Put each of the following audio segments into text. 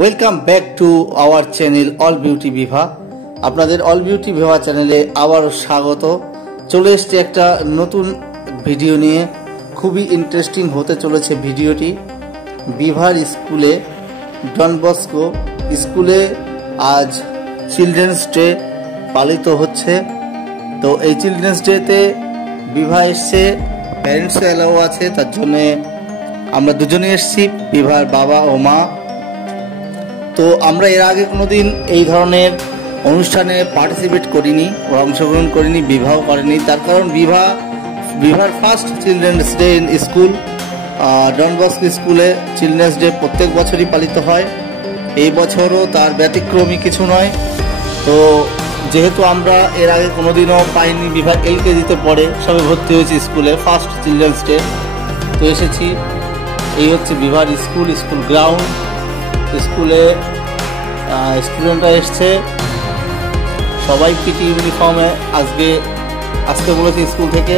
Welcome back to our channel all beauty Bibha. আপনাদের all beauty বিভা চ্যানেলে আবারও স্বাগত। চলে এসছে একটা নতুন ভিডিও নিয়ে। খুবই ইন্টারেস্টিং হতে চলেছে ভিডিওটি। বিভার স্কুলে, ডন বস্কো স্কুলে আজ চিলড্রেন্স ডে পালিত হচ্ছে। তো এই চিলড্রেন্স ডেতে বিভা এসছে, প্যারেন্টস এলাও আছে, তার জন্য আমরা দুজনে এসছি, বিভার বাবা ও মা। তো আমরা এর আগে কোনোদিন এই ধরনের অনুষ্ঠানে পার্টিসিপেট করিনি বা অংশগ্রহণ করিনি, বিবাহ করেনি। তার কারণ বিভার first children's day in school. Don Bosco স্কুলে চিলড্রেন্স ডে প্রত্যেক বছরই পালিত হয়, এই বছরও তার ব্যতিক্রমী কিছু নয়। তো যেহেতু আমরা এর আগে কোনোদিনও পাইনি, বিভা LKG-তে পড়ে, সবে ভর্তি হয়েছে স্কুলে, ফার্স্ট চিলড্রেন্স ডে। তো এসেছি, এই হচ্ছে বিভার স্কুল গ্রাউন্ড। স্কুলে স্টুডেন্টরা এসছে, সবাই পিটি ইউনিফর্মে আজকে বলেছে স্কুল থেকে।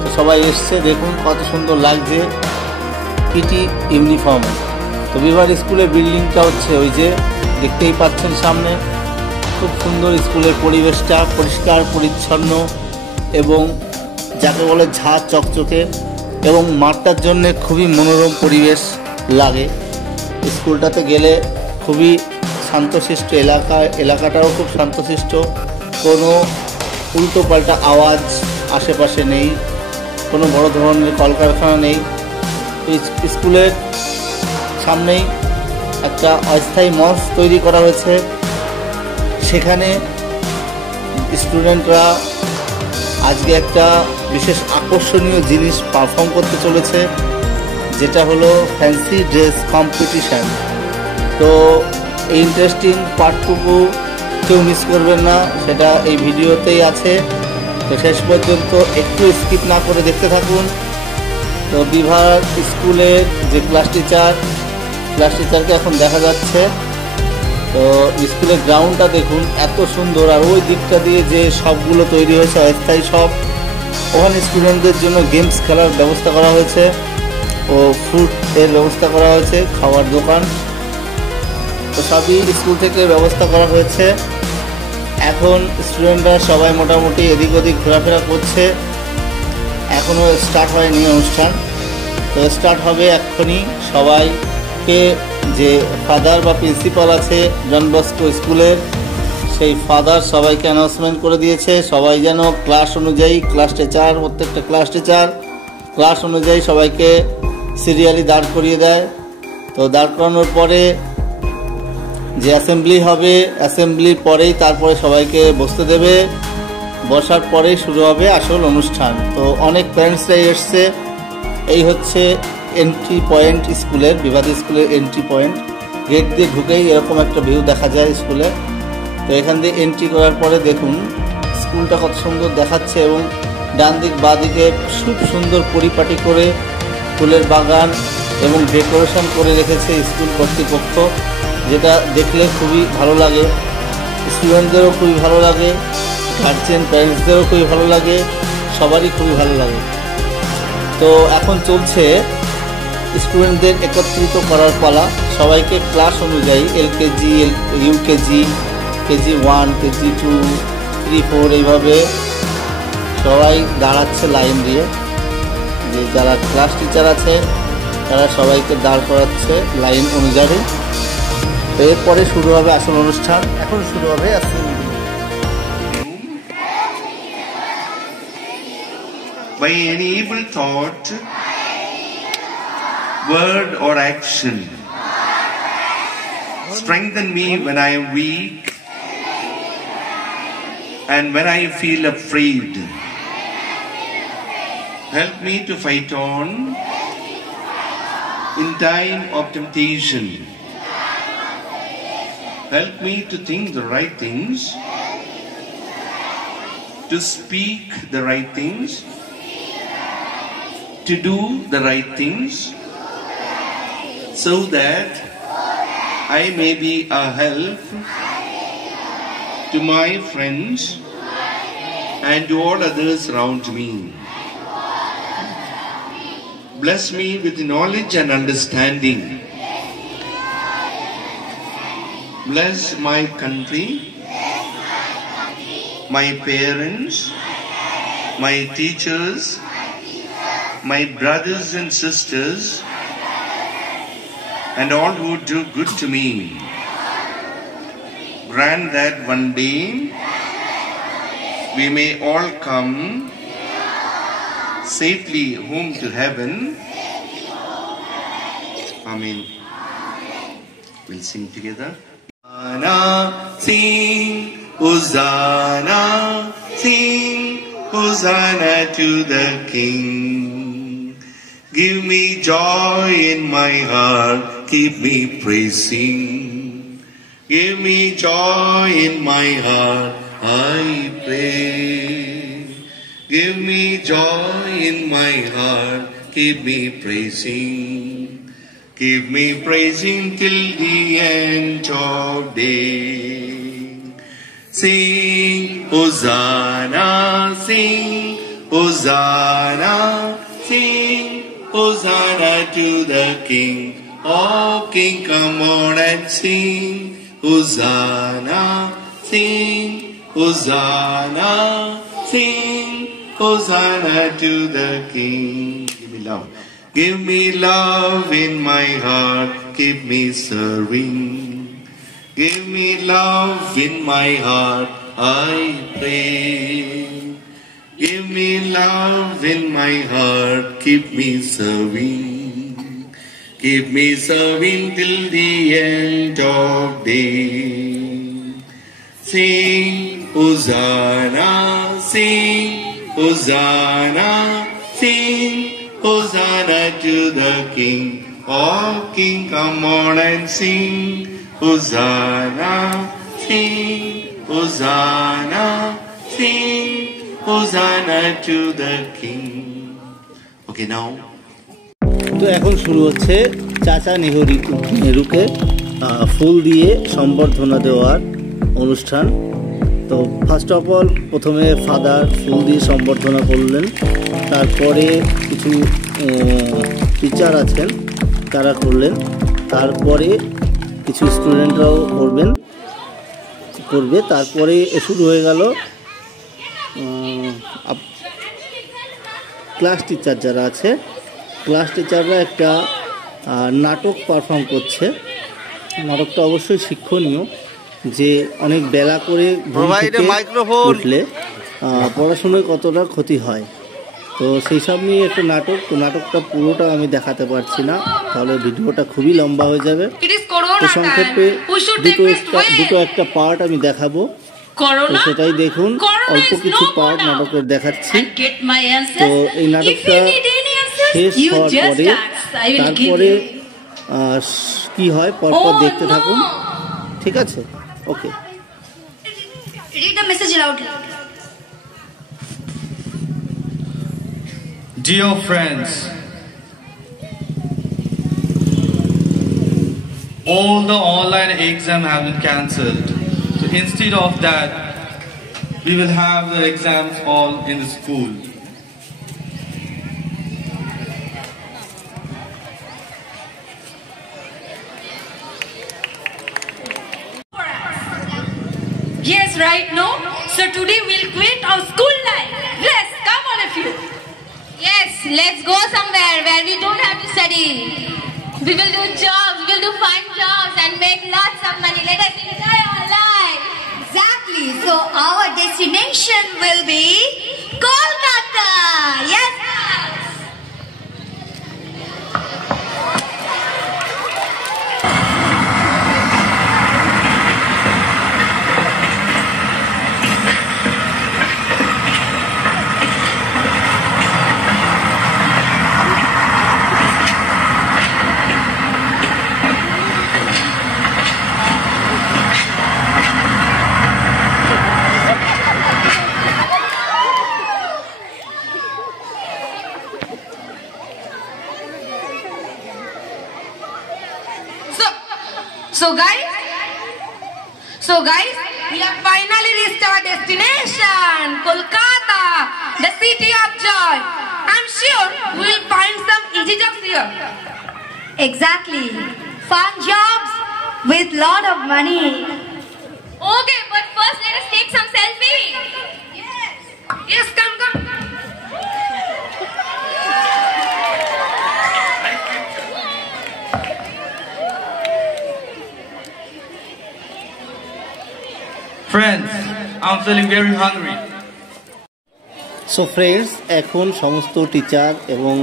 তো সবাই এসছে, দেখুন কত সুন্দর লাগছে পিটি ইউনিফর্মে। তো বিভার স্কুলের বিল্ডিংটা হচ্ছে ওই যে দেখতেই পাচ্ছেন সামনে। খুব সুন্দর স্কুলের পরিবেশটা, পরিষ্কার পরিচ্ছন্ন এবং যাকে বলে ঝাঁ চকচকে, এবং মাঠটার জন্য খুবই মনোরম পরিবেশ লাগে। স্কুলটাতে গেলে খুবই শান্তশিষ্ট এলাকাটাও খুব শান্তশিষ্ট, কোনো উল্টোপাল্টা আওয়াজ আশেপাশে নেই, কোনো বড় ধরনের কলকারখানা নেই। স্কুলের সামনেই একটা অস্থায়ী মঞ্চ তৈরি করা হয়েছে, সেখানে স্টুডেন্টরা আজকে একটা বিশেষ আকর্ষণীয় জিনিস পারফর্ম করতে চলেছে, যেটা হলো ফ্যান্সি ড্রেস কম্পিটিশান। তো এই ইন্টারেস্টিং পার্টটুকু কেউ মিস করবেন না, সেটা এই ভিডিওতেই আছে। তো শেষ পর্যন্ত একটু স্কিপ না করে দেখতে থাকুন। তো বিভার স্কুলের যে ক্লাস টিচারকে এখন দেখা যাচ্ছে। তো স্কুলের গ্রাউন্ডটা দেখুন এত সুন্দর, আর ওই দিকটা দিয়ে যে সবগুলো তৈরি হয়েছে অস্থায়ী সব, ওখানে স্টুডেন্টদের জন্য গেমস খেলার ব্যবস্থা করা হয়েছে ও ফুড এর ব্যবস্থা করা হয়েছে, খাওয়ার দোকান। তো সবই স্কুল থেকে ব্যবস্থা করা হয়েছে। এখন স্টুডেন্টরা সবাই মোটামুটি এদিক ওদিক ঘোরাফেরা করছে, এখনও স্টার্ট হয়নি অনুষ্ঠান। তো স্টার্ট হবে এক্ষুনি। সবাইকে যে ফাদার বা প্রিন্সিপাল আছে ডন বস্কো স্কুলের, সেই ফাদার সবাইকে অ্যানাউন্সমেন্ট করে দিয়েছে, সবাই যেন ক্লাস অনুযায়ী, প্রত্যেকটা ক্লাস অনুযায়ী সবাইকে সিরিয়ালি দাঁড় করিয়ে দেয়। তো দাঁড় করানোর পরে যে অ্যাসেম্বলি হবে, অ্যাসেম্বলির পরেই তারপরে সবাইকে বসতে দেবে, বসার পরেই শুরু হবে আসল অনুষ্ঠান। তো অনেক প্যারেন্টসরাই এসছে। এই হচ্ছে এন্ট্রি পয়েন্ট স্কুলের, বিভাগ স্কুলের এন্ট্রি পয়েন্ট। গেট দিয়ে ঢুকেই এরকম একটা ভিউ দেখা যায় স্কুলে। তো এখান দিয়ে এন্ট্রি করার পরে দেখুন স্কুলটা কত সুন্দর দেখাচ্ছে, এবং ডান দিক বাঁ দিকে খুব সুন্দর পরিপাটি করে ফুলের বাগান এবং ডেকোরেশন করে রেখেছে স্কুল কর্তৃপক্ষ, যেটা দেখলে খুবই ভালো লাগে। স্টুডেন্টদেরও খুবই ভালো লাগে, গার্জেন প্যারেন্টসদেরও খুবই ভালো লাগে, সবারই খুবই ভালো লাগে। তো এখন চলছে স্টুডেন্টদের একত্রিত করার পালা। সবাইকে ক্লাস অনুযায়ী LKG, UKG, KG1, KG2, 3, 4 এইভাবে সবাই দাঁড়াচ্ছে লাইন দিয়ে। যে যারা ক্লাস টিচার আছে তারা সবাইকে দাঁড় করাচ্ছে লাইন অনুযায়ী। তো এরপরে শুরু হবে আসল অনুষ্ঠান। এখন শুরু হবে by any evil thought, word or action. Strengthen me when I am weak and when I feel afraid. Help me to fight on in time of temptation. Help me to think the right things, to speak the right things, to do the right things, so that I may be a help to my friends and to all others around me. Bless me with knowledge and understanding. bless my country, my parents, my teachers, my brothers and sisters, and all who do good to me. Grant that one day we may all come safely home to heaven. Amen. We'll sing together. Hosanna, sing, Hosanna, sing, Hosanna to the King. Give me joy in my heart, keep me praising. Give me joy in my heart, I pray. Give me joy in my heart, keep me praising. Keep me praising till the end of day. Sing, Hosanna, sing, Hosanna, sing, Hosanna to the King. Oh King, come on and sing. Hosanna, sing, Hosanna, sing, Hosanna to the King. Give me love. Give me love in my heart, keep me serving. Give me love in my heart, I pray. Give me love in my heart, keep me serving. Keep me serving till the end of day. Sing, Hosanna, sing, Hosanna, sing, Hosanna to the King. Oh King, come on and sing. Hosanna, sing, Hosanna, sing, Hosanna to the King. Okay, now. তো এখন শুরু হচ্ছে চাচা নেহরুকে ফুল দিয়ে সম্বর্ধনা দেওয়ার অনুষ্ঠান। তো ফার্স্ট অফ অল প্রথমে ফাদার ফুল দিয়ে সম্বর্ধনা করলেন, তারপরে কিছু টিচার আছেন তারা করলেন, তারপরে কিছু স্টুডেন্টরাও করবে, তারপরে শুরু হয়ে গেল ক্লাস টিচার যারা আছে, ক্লাস টিচাররা একটা নাটক পারফর্ম করছে। নাটকটা অবশ্যই শিক্ষণীয়, যে অনেক বেলা করে উঠলে পড়াশোনায় কতটা ক্ষতি হয়। তো সেই সব নিয়ে একটা নাটক, তো নাটকটা পুরোটা আমি দেখাতে পারছি না, তাহলে ভিডিওটা খুবই লম্বা হয়ে যাবে। তো সংক্ষেপে দুটো একটা পার্ট আমি দেখাবো, তো সেটাই দেখুন। অল্প কিছু পার্ট নাটকের দেখাচ্ছি। তো এই নাটকটা শেষ হওয়ার পরে তারপরে কি হয় পরপর দেখতে থাকুন, ঠিক আছে? ওকে। Read the message loudly. Dear friends, all the online exam have been cancelled. So instead of that, we will have the exams all in the school. Yes, right, no? So today we'll quit our school life. Yes, come on of you. Yes, let's go somewhere where we don't have to study. We will do jobs, we will do fun jobs and make lots of money. Let us enjoy our life. Exactly. So our destination will be Kolkata. Yes. So guys, we have finally reached our destination, Kolkata, the city of joy. I'm sure we will find some easy jobs here. Exactly. Fun jobs, with lot of money. Okay, but first let us take some selfie. Yes, come. Friends, I'm feeling very hungry. So friends, এখন সমস্ত টিচার এবং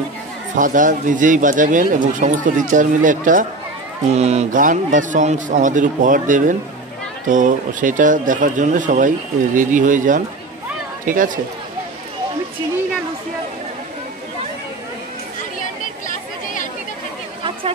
ফাদার নিজেই বাজাবেন এবং সমস্ত টিচার মিলে একটা গান বা সংস আমাদের উপহার দেবেন। তো সেটা দেখার জন্য সবাই রেডি হয়ে যান, ঠিক আছে? আচ্ছা।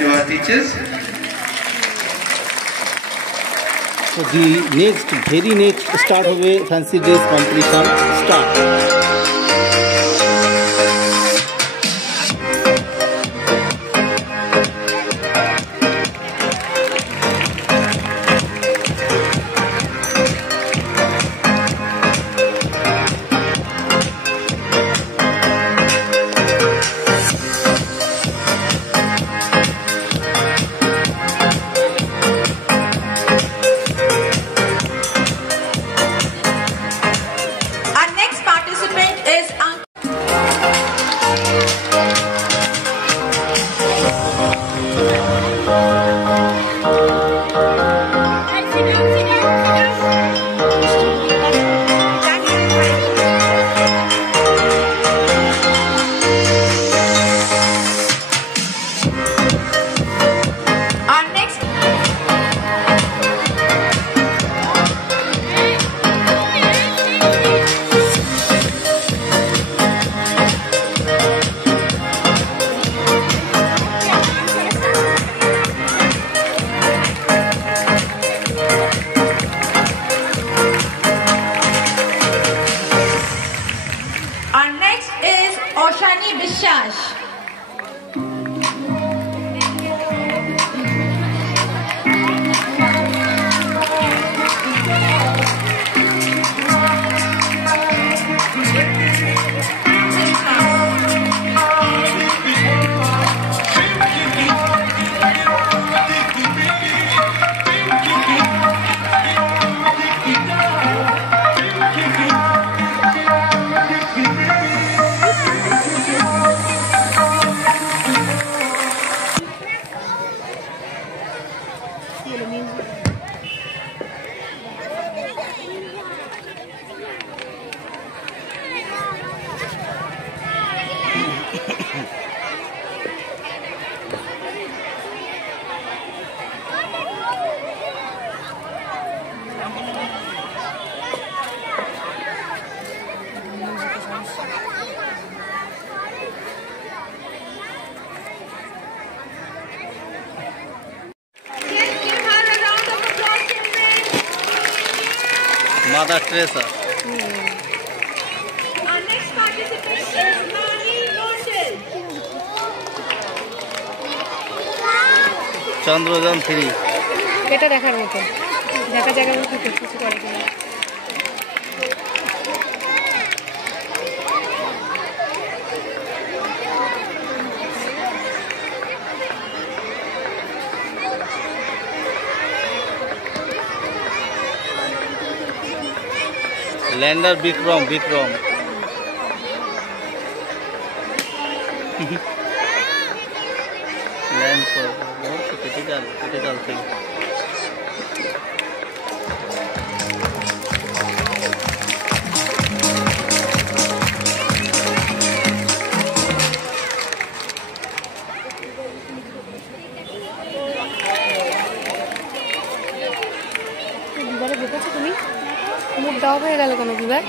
to our teachers. So the very next start হবে fancy dress competition start. Mother Teresa. Our next participant is Mani Mondal. Chandrayaan 3 এটা দেখার মতো দেখা জায়গার মতো কিছু করে কিনা ল্যান্ডার বিক্রম ল্যান্ড করে বহুত ক্রিটিক্যাল থিং বিবারে বসেছো তুমি মুখ দাও হয়ে গেল কেন বিবার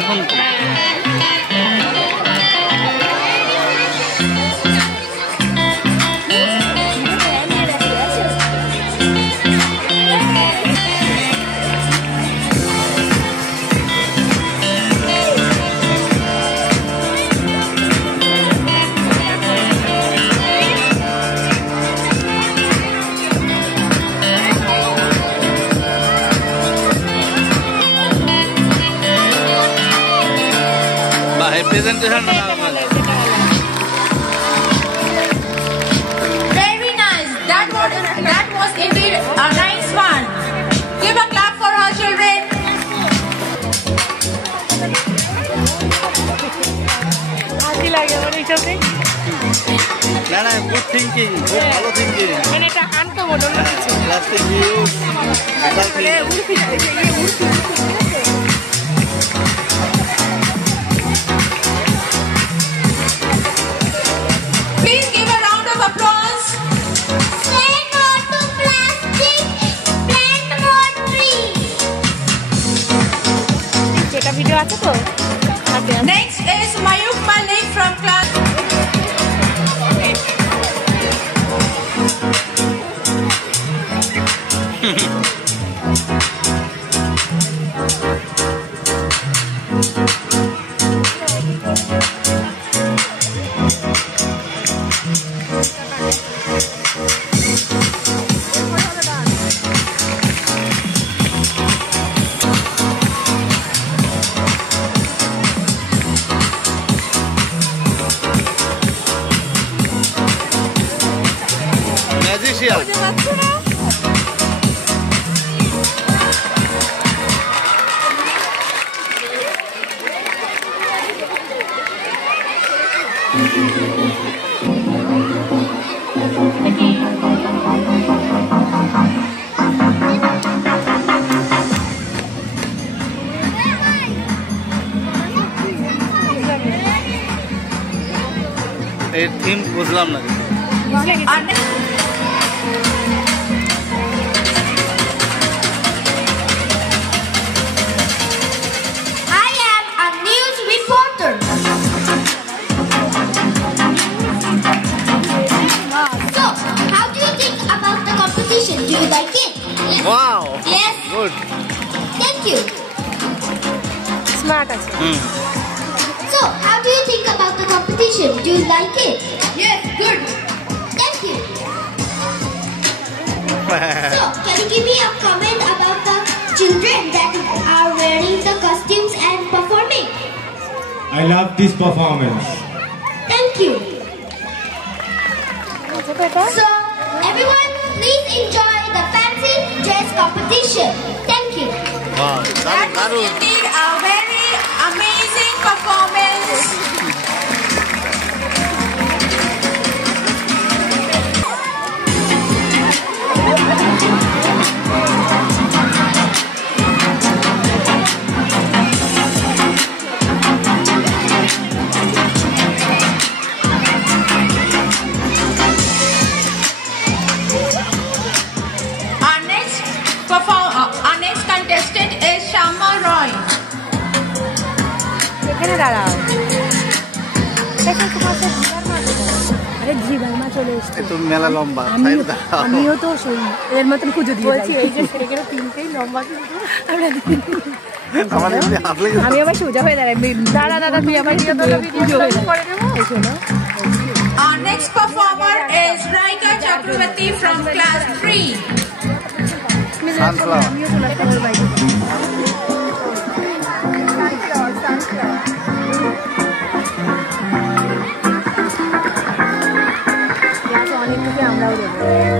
এখন presentation. Very nice. That was indeed a nice one. Give a clap for our children. হাসি লাগে আমার এইসবে। না না, গুড থিঙ্কিং, খুব ভালো থিঙ্কিং। মানে এটা আনতো মনে হচ্ছে। Plastic use, metal Please give a round of applause. Say no to plastic. Plant more trees. যেটা ভিডিও আছে তো? Next is Mayuk Malik from class. Magician. এর থিম বুঝলাম না। I am a news reporter. So, how do you think about the competition? Do you like it? Yes. Wow. Yes. Good. Thank you. Smart আছে। So, how do you think about the competition? Do you like it? Yes. Good. Thank you. So, can you give me a comment about the children that are wearing the costumes and performing? I love this performance. Thank you. ছোট এটা? So, everyone, please enjoy the fancy dress competition. Thank you. Wow, That was দারুণ। indeed a very amazing performance. Our next contestant is Shama Roy. এখানে দাঁড়াও। দেখো তোমার সাথে জিগার মাছ আছে। আরে জিগার মাছ চলে এসেছে। একটু মেলা লম্বা। আমিও তো সেই এর মতন খুঁজে দিয়ে বলছি এই যে সেখানে তিনটেই লম্বা কিন্তু আমার এমনি হাত লেগে আমি আবার সোজা হয়ে দাঁড়াই দাঁড়া দাদা তুই আমার ভিডিও করে নেবো এই শোনো। Our next performer is Raika Chakravarti from class 3. সানফ্লাওয়ার। আমিও চলে আসতাম ওর বাইকে।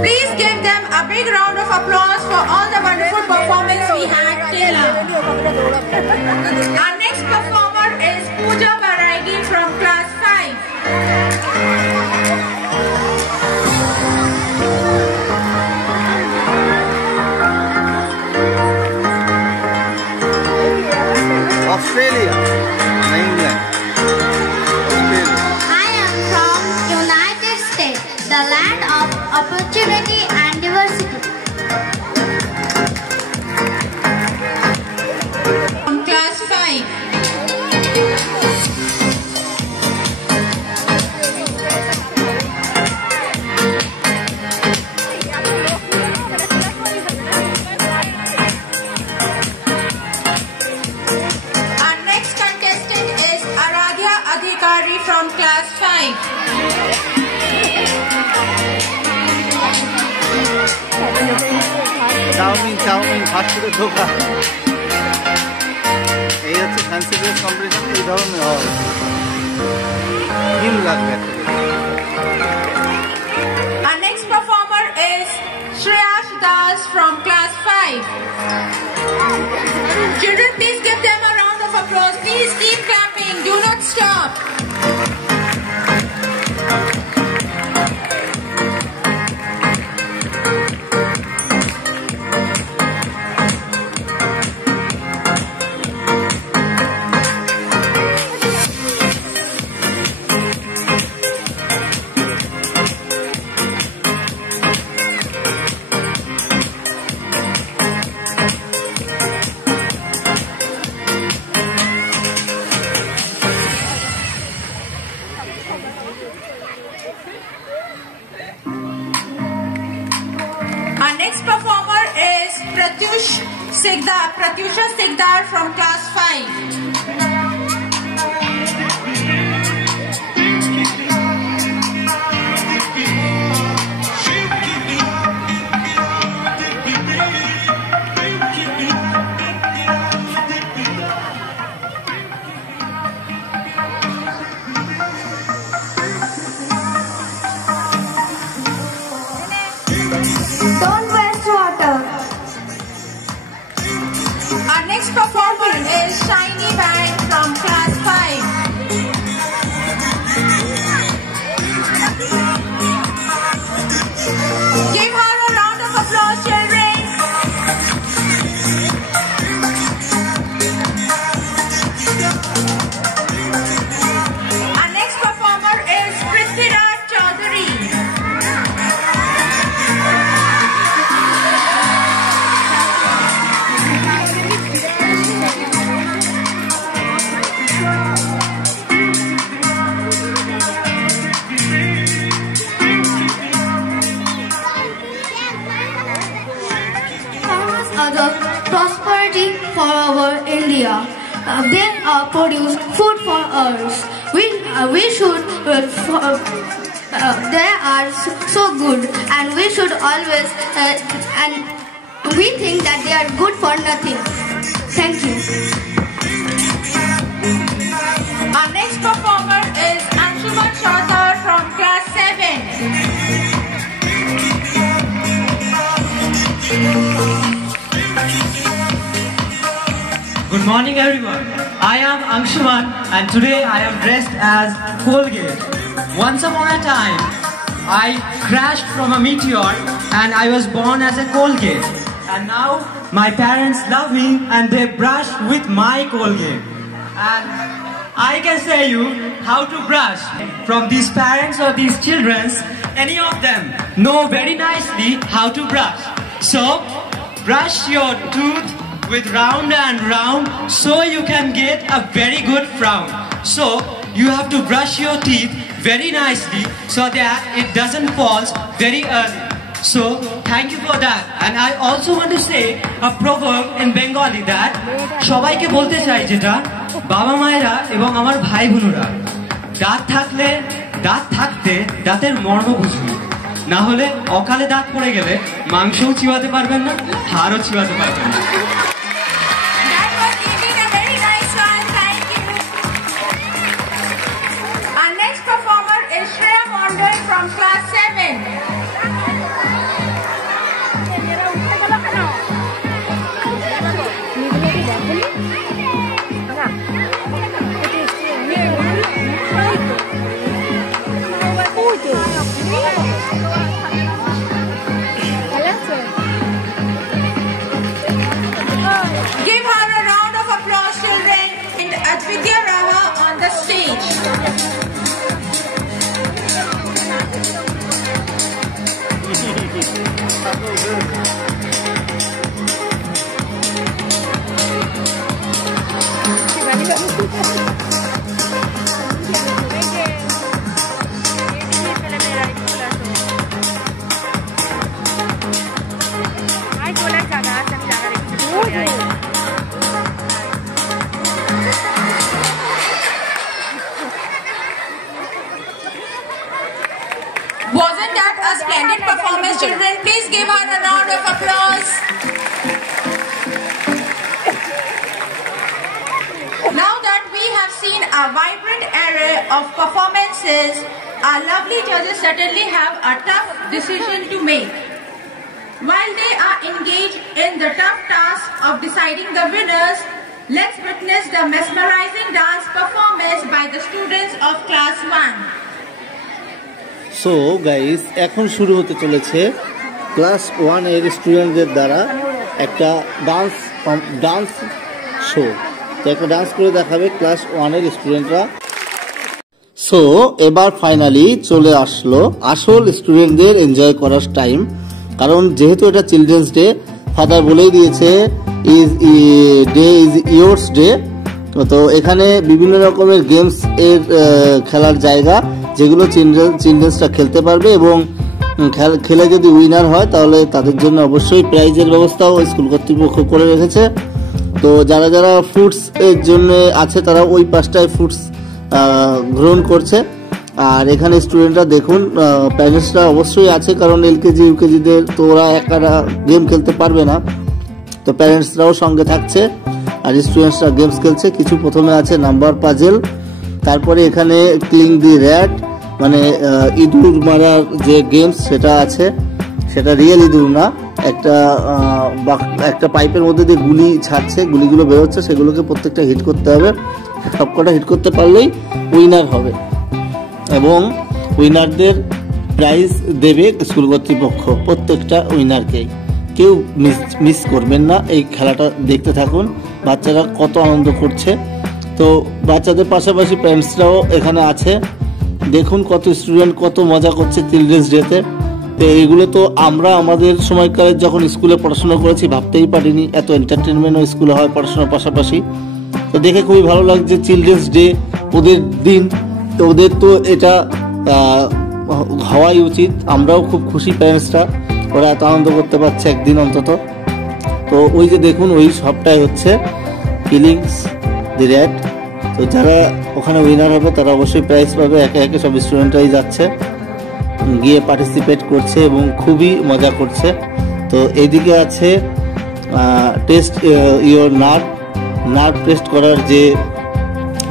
Please give them a big round of applause for all the wonderful performance we had till now. Our next performer is Pooja Baraigi from class 5. অস্ট্রেলিয়া না England? Australia. I am from United States, the land of opportunity and diversity. From class 5. from class 5. চাউমিন ফাস্টফুডের দোকান, এই হচ্ছে fancy dress competition. এই ধরনের হয়, হিম লাগবে। Our next performer is Shreyash Das from class 5. Children, please give them a round of applause. Please keep clapping. Do not stop. Our next performer is Pratyusha Sigdar from class 5. Don't waste water. Our next performer is Shiny Bang from class 5. Give her a round of applause, children. Our next performer is Prithviraj Chaudhary. The prosperity for our India. They produce food for us. We should. They are so good, and we should always. And we think that they are good for nothing. Thank you. Our next performer is Anshuman Chaudhar from class 7. Good morning everyone. I am Anshuman and today I am dressed as Colgate. Once upon a time, I crashed from a meteor and I was born as a Colgate. And now my parents love me and they brush with my Colgate. And I can say you how to brush. From these parents or these children, any of them know very nicely how to brush. So brush your tooth with round and round so you can get a very good frown. So you have to brush your teeth very nicely so that it doesn't fall very early. So thank you for that. And I also want to say a proverb in Bengali that সবাইকে বলতে চাই যেটা বাবা মায়েরা এবং আমার ভাই বোনেরা দাঁত থাকতে দাঁতের মর্ম বুঝুন, না হলে অকালে দাঁত পড়ে গেলে মাংসও চিবাতে পারবেন না, হাড়ও চিবাতে পারবেন না। That was indeed a very nice one. Thank you. Our next performer is Shreya Mondal from class 7. performance. Children, please give her a round of applause. Now that we have seen a vibrant array of performances, our lovely judges certainly have a tough decision to make. While they are engaged in the tough task of deciding the winners, let's witness the mesmerizing dance performance by the students of class 1. So guys, এখন শুরু হতে চলেছে ক্লাস 1 এর স্টুডেন্টদের দ্বারা একটা dance show. তো একটা ডান্স করে দেখাবে ক্লাস 1 এর স্টুডেন্টরা। সো এবার ফাইনালি চলে আসলো আসল স্টুডেন্টদের এনজয় করার টাইম। কারণ যেহেতু এটা চিলড্রেন্স ডে, ফাদার বলেই দিয়েছে ইজ ইয়োর্স ডে। তো এখানে বিভিন্ন রকমের গেমস এর খেলার জায়গা, যেগুলো চিলড্রেন্সরা খেলতে পারবে, এবং খেলে যদি উইনার হয় তাহলে তাদের জন্য অবশ্যই প্রাইজের ব্যবস্থাও স্কুল কর্তৃপক্ষ করে রেখেছে। তো যারা যারা ফুডস এর জন্য আছে তারা ওই পাশটায় ফুডস গ্রহণ করছে। আর এখানে স্টুডেন্টরা দেখুন, প্যারেন্টসরা অবশ্যই আছে, কারণ এলকেজি ইউকেজিদের তো ওরা একা গেম খেলতে পারবে না, তো প্যারেন্টসরাও সঙ্গে থাকছে। আর স্টুডেন্টসরা গেমস খেলছে। কিছু প্রথমে আছে নাম্বার পাজেল, তারপরে এখানে ক্লিং দি র্যাট, মানে ইঁদুর মারার যে গেমস সেটা আছে, সেটা রিয়েল ইঁদুর না, একটা পাইপের মধ্যে দিয়ে গুলি ছাড়ছে, গুলিগুলো বেরোচ্ছে, সেগুলোকে প্রত্যেকটা হিট করতে হবে। সবকটা হিট করতে পারলেই উইনার হবে, এবং উইনারদের প্রাইজ দেবে স্কুল কর্তৃপক্ষ প্রত্যেকটা উইনারকেই। কেউ মিস করবেন না, এই খেলাটা দেখতে থাকুন। বাচ্চারা কত আনন্দ করছে। তো বাচ্চাদের পাশাপাশি প্যারেন্টসরাও এখানে আছে। দেখুন কত স্টুডেন্ট কত মজা করছে চিলড্রেন্স ডেতে। তো এইগুলো তো আমরা আমাদের সময়কালে যখন স্কুলে পড়াশোনা করেছি ভাবতেই পারিনি এত এন্টারটেনমেন্টও স্কুলে হয় পড়াশোনার পাশাপাশি। তো দেখে খুবই ভালো লাগছে। চিলড্রেন্স ডে ওদের দিন, তো ওদের তো এটা হওয়াই উচিত। আমরাও খুব খুশি প্যারেন্টসরা, ওরা এত আনন্দ করতে পারছে একদিন অন্তত। তো ওই যে দেখুন, ওই সবটাই হচ্ছে কিলিংস দি র্যাট। তো যারা ওখানে উইনার হবে তারা অবশ্যই প্রাইজ পাবে। একে একে সব স্টুডেন্টরাই যাচ্ছে, গিয়ে পার্টিসিপেট করছে এবং খুবই মজা করছে। তো এইদিকে আছে টেস্ট ইওর নার্ভ টেস্ট করার যে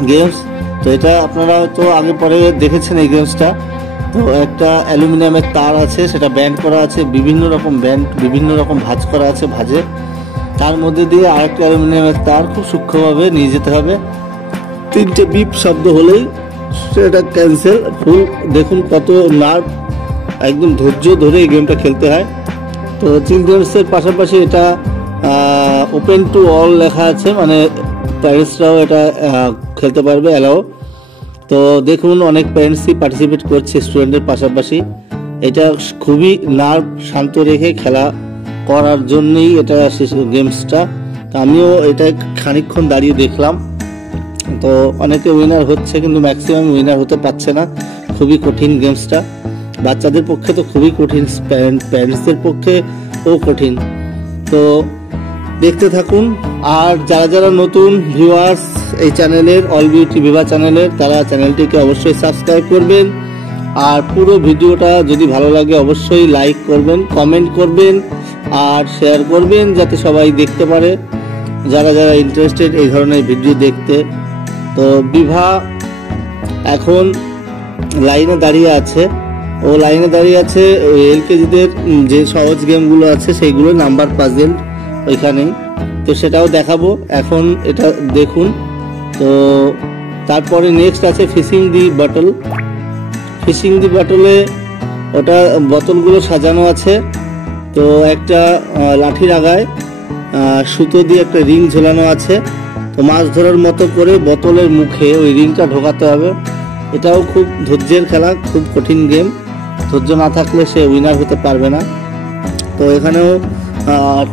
গেমস। তো এটা আপনারা তো আগে পরে দেখেছেন এই গেমসটা। তো একটা অ্যালুমিনিয়ামের তার আছে, সেটা ব্যান্ড করা আছে, বিভিন্ন রকম ব্যান্ড বিভিন্ন রকম ভাঁজ করা আছে, ভাঁজে তার মধ্যে দিয়ে আরেকটা অ্যালুমিনিয়ামের তার খুব সূক্ষ্মভাবে নিয়ে যেতে হবে। 3টে বিপ শব্দ হলেই সেটা ক্যান্সেল। ফুল দেখুন কত নার্ভ, একদম ধৈর্য ধরে এই গেমটা খেলতে হয়। তো চিলড্রেন্সের পাশাপাশি এটা ওপেন টু অল লেখা আছে, মানে প্যারেন্টসরাও এটা খেলতে পারবে, অ্যালাও। তো দেখুন অনেক প্যারেন্টসই পার্টিসিপেট করছে স্টুডেন্টের পাশাপাশি। এটা খুবই নার্ভ শান্ত রেখে খেলা করার জন্যই এটা গেমসটা। তো আমিও এটা খানিকক্ষণ দাঁড়িয়ে দেখলাম। তো অনেকে উইনার হচ্ছে, কিন্তু ম্যাক্সিমাম উইনার হতে পারছে না। খুবই কঠিন গেমসটা, বাচ্চাদের পক্ষে তো খুবই কঠিন, প্যারেন্টসদের পক্ষেও কঠিন। তো দেখতে থাকুন। আর যারা যারা নতুন ভিউয়ার্স এই চ্যানেলের, অল বিউটি ভিভা চ্যানেলের, তারা চ্যানেলটিকে অবশ্যই সাবস্ক্রাইব করবেন। আর পুরো ভিডিওটা যদি ভালো লাগে অবশ্যই লাইক করবেন, কমেন্ট করবেন আর শেয়ার করবেন, যাতে সবাই দেখতে পারে যারা যারা ইন্টারেস্টেড এই ধরনের ভিডিও দেখতে। তো বিভা এখন লাইনে দাঁড়িয়ে আছে, ওই এলকেজিদের যে সহজ গেমগুলো আছে সেইগুলো নাম্বার পাজেল ওইখানেই। তো সেটাও দেখাবো এখন, এটা দেখুন। তো তারপরে নেক্সট আছে ফিশিং দি বটল। ফিশিং দি বটলে ওটা বোতলগুলো সাজানো আছে। তো একটা লাঠির আগায় সুতো দিয়ে একটা রিং ঝোলানো আছে। তো মাছ ধরার মতো করে বোতলের মুখে ওই রিংটা ঢোকাতে হবে। এটাও খুব ধৈর্যের খেলা, খুব কঠিন গেম। ধৈর্য না থাকলে সে উইনার হতে পারবে না। তো এখানেও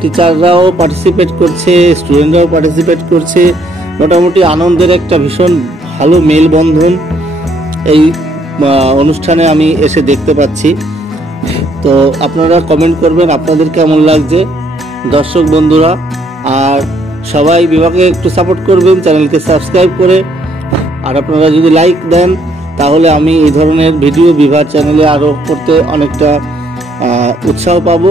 টিচাররাও পার্টিসিপেট করছে, স্টুডেন্টরাও পার্টিসিপেট করছে। মোটামুটি আনন্দের একটা ভীষণ ভালো মেলবন্ধন এই অনুষ্ঠানে আমি এসে দেখতে পাচ্ছি। তো আপনারা কমেন্ট করবেন আপনাদের কেমন লাগছে দর্শক বন্ধুরা। আর সবাই বিভাগে একটু সাপোর্ট করবেন চ্যানেলকে সাবস্ক্রাইব করে। আর আপনারা যদি লাইক দেন তাহলে আমি এই ধরনের ভিডিও বিভাগ চ্যানেলে আরও করতে অনেকটা উৎসাহ পাবো।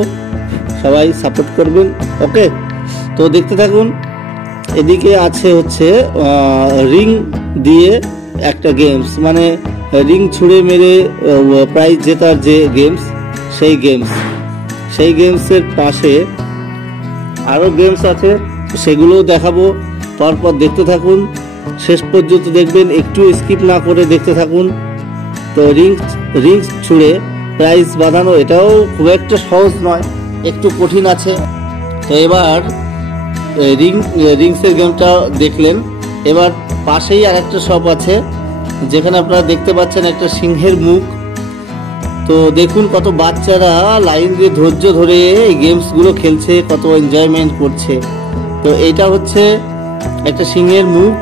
সবাই সাপোর্ট করবেন, ওকে? তো দেখতে থাকুন। এদিকে আছে হচ্ছে রিং দিয়ে একটা গেমস, মানে রিং ছুঁড়ে মেরে প্রাইজ জেতার যে গেমস, সেই গেমসের পাশে আরও গেমস আছে, সেগুলোও দেখাবো। পরপর দেখতে থাকুন, শেষ পর্যন্ত দেখবেন, একটু স্কিপ না করে দেখতে থাকুন। তো রিং ছুঁড়ে প্রাইজ বাঁধানো এটাও খুব একটা সহজ নয়, একটু কঠিন আছে। তো এবার রিংসের গেমটা দেখলেন। এবার পাশেই আর একটা শপ আছে, যেখানে আপনারা দেখতে পাচ্ছেন একটা সিংহের মুখ। তো দেখুন কত বাচ্চারা লাইন দিয়ে ধৈর্য ধরে এই গেমসগুলো খেলছে, কত এনজয়মেন্ট করছে। তো এইটা হচ্ছে একটা সিংহের মুখ,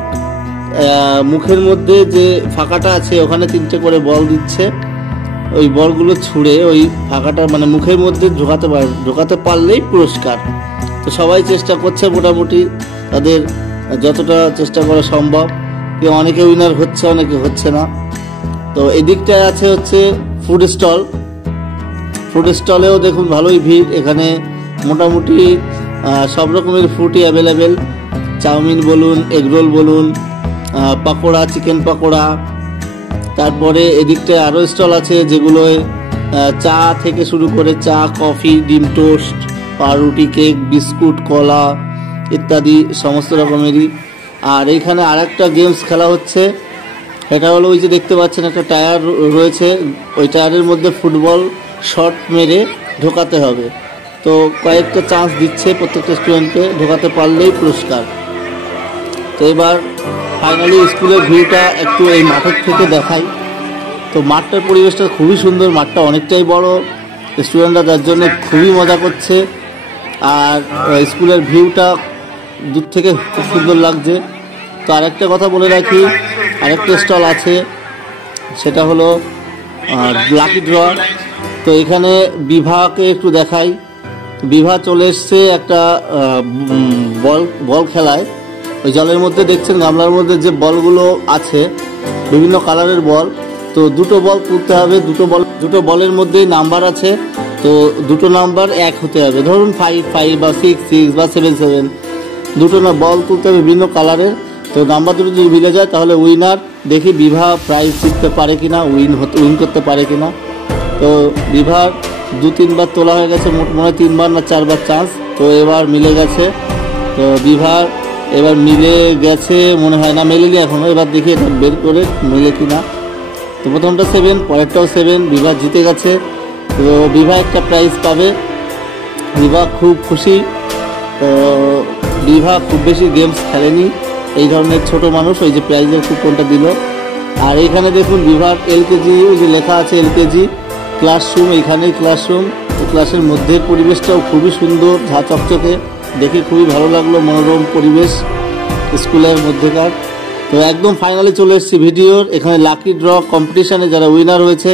মুখের মধ্যে যে ফাঁকাটা আছে ওখানে 3টে করে বল দিচ্ছে। ওই বলগুলো ছুঁড়ে ওই ফাঁকাটা মানে মুখের মধ্যে ঢোকাতে পারলেই পুরস্কার। তো সবাই চেষ্টা করছে মোটামুটি, তাদের যতটা চেষ্টা করা সম্ভব। অনেকে উইনার হচ্ছে, অনেকে হচ্ছে না। তো এদিকটায় আছে হচ্ছে ফুড স্টলেও দেখুন ভালোই ভিড়। এখানে মোটামুটি সব রকমের ফুডই অ্যাভেলেবেল, চাউমিন বলুন, এগরোল বলুন, পাকোড়া, চিকেন পাকোড়া। তারপরে এদিকটায় আরও স্টল আছে যেগুলোয় চা থেকে শুরু করে চা, কফি, ডিম টোস্ট, পাউরুটি, কেক, বিস্কুট, কলা ইত্যাদি সমস্ত রকমেরই। আর এইখানে আরেকটা গেমস খেলা হচ্ছে, এটা হলো ওই যে দেখতে পাচ্ছেন একটা টায়ার রয়েছে, ওই টায়ারের মধ্যে ফুটবল শট মেরে ঢোকাতে হবে। তো কয়েকটা চান্স দিচ্ছে প্রত্যেকটা স্টুডেন্টকে, ঢোকাতে পারলেই পুরস্কার। তো এবার ফাইনালি স্কুলের ভিউটা একটু এই মাঠের থেকে দেখাই। তো মাঠটার পরিবেশটা খুবই সুন্দর, মাঠটা অনেকটাই বড়, স্টুডেন্টরা তার জন্য খুবই মজা করছে। আর স্কুলের ভিউটা দূর থেকে খুব সুন্দর লাগছে। তো আরেকটা কথা বলে রাখি, আরেকটা স্টল আছে, সেটা হলো লাকি ড্র। তো এখানে বিভাকে একটু দেখাই। বিভা চলে এসছে একটা বল খেলায়। ওই জলের মধ্যে দেখছেন গামলার মধ্যে যে বলগুলো আছে, বিভিন্ন কালারের বল। তো 2টো বল তুলতে হবে, দুটো বলের মধ্যেই নাম্বার আছে। তো 2টো নাম্বার 1 হতে হবে, ধরুন 5 5 বা 6 6 বা 7 7। 2টো বল তুলতে হবে বিভিন্ন কালারের। তো নাম্বার দুটো যদি মিলে যায় তাহলে উইনার। দেখি বিভা প্রাইজ জিততে পারে কিনা, উইন করতে পারে কিনা। তো বিভার 2-3 বার তোলা হয়ে গেছে, মনে হয় 3 বার না 4 বার চান্স। তো এবার মিলে গেছে। তো বিভার এবার মিলে গেছে মনে হয়, না মেলেনি এখনো। এবার দেখি এটা বের করে মিলে কিনা। তো প্রথমটা 7, পরেরটাও 7, বিভা জিতে গেছে। তো বিভা একটা প্রাইজ পাবে, বিভা খুব খুশি। তো বিভা খুব বেশি গেমস খেলেনি, এই ধরনের ছোট মানুষ, ওই যে প্রাইজের কুপনটা দিল। আর এইখানে দেখুন বিভাগ এলকেজি, ওই যে লেখা আছে এলকেজি ক্লাসরুম, এইখানেই ক্লাসরুম। ক্লাসের মধ্যে পরিবেশটাও খুবই সুন্দর, ঝা চকচকে, দেখে খুবই ভালো লাগলো, মনোরম পরিবেশ স্কুলের মধ্যেকার। তো একদম ফাইনালে চলে এসেছি ভিডিওর। এখানে লাকি ড্র কম্পিটিশানে যারা উইনার হয়েছে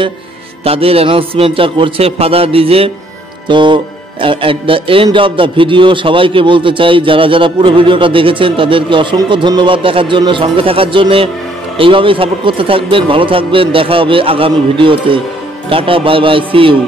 তাদের অ্যানাউন্সমেন্টটা করছে ফাদার ডিজে। তো at the end of the video সবাইকে বলতে চাই, যারা যারা পুরো ভিডিওটা দেখেছেন তাদেরকে অসংখ্য ধন্যবাদ দেখার জন্য, সঙ্গে থাকার জন্য। এইভাবেই সাপোর্ট করতে থাকবেন, ভালো থাকবেন, দেখা হবে আগামী ভিডিওতে। Tata, bye bye, see you.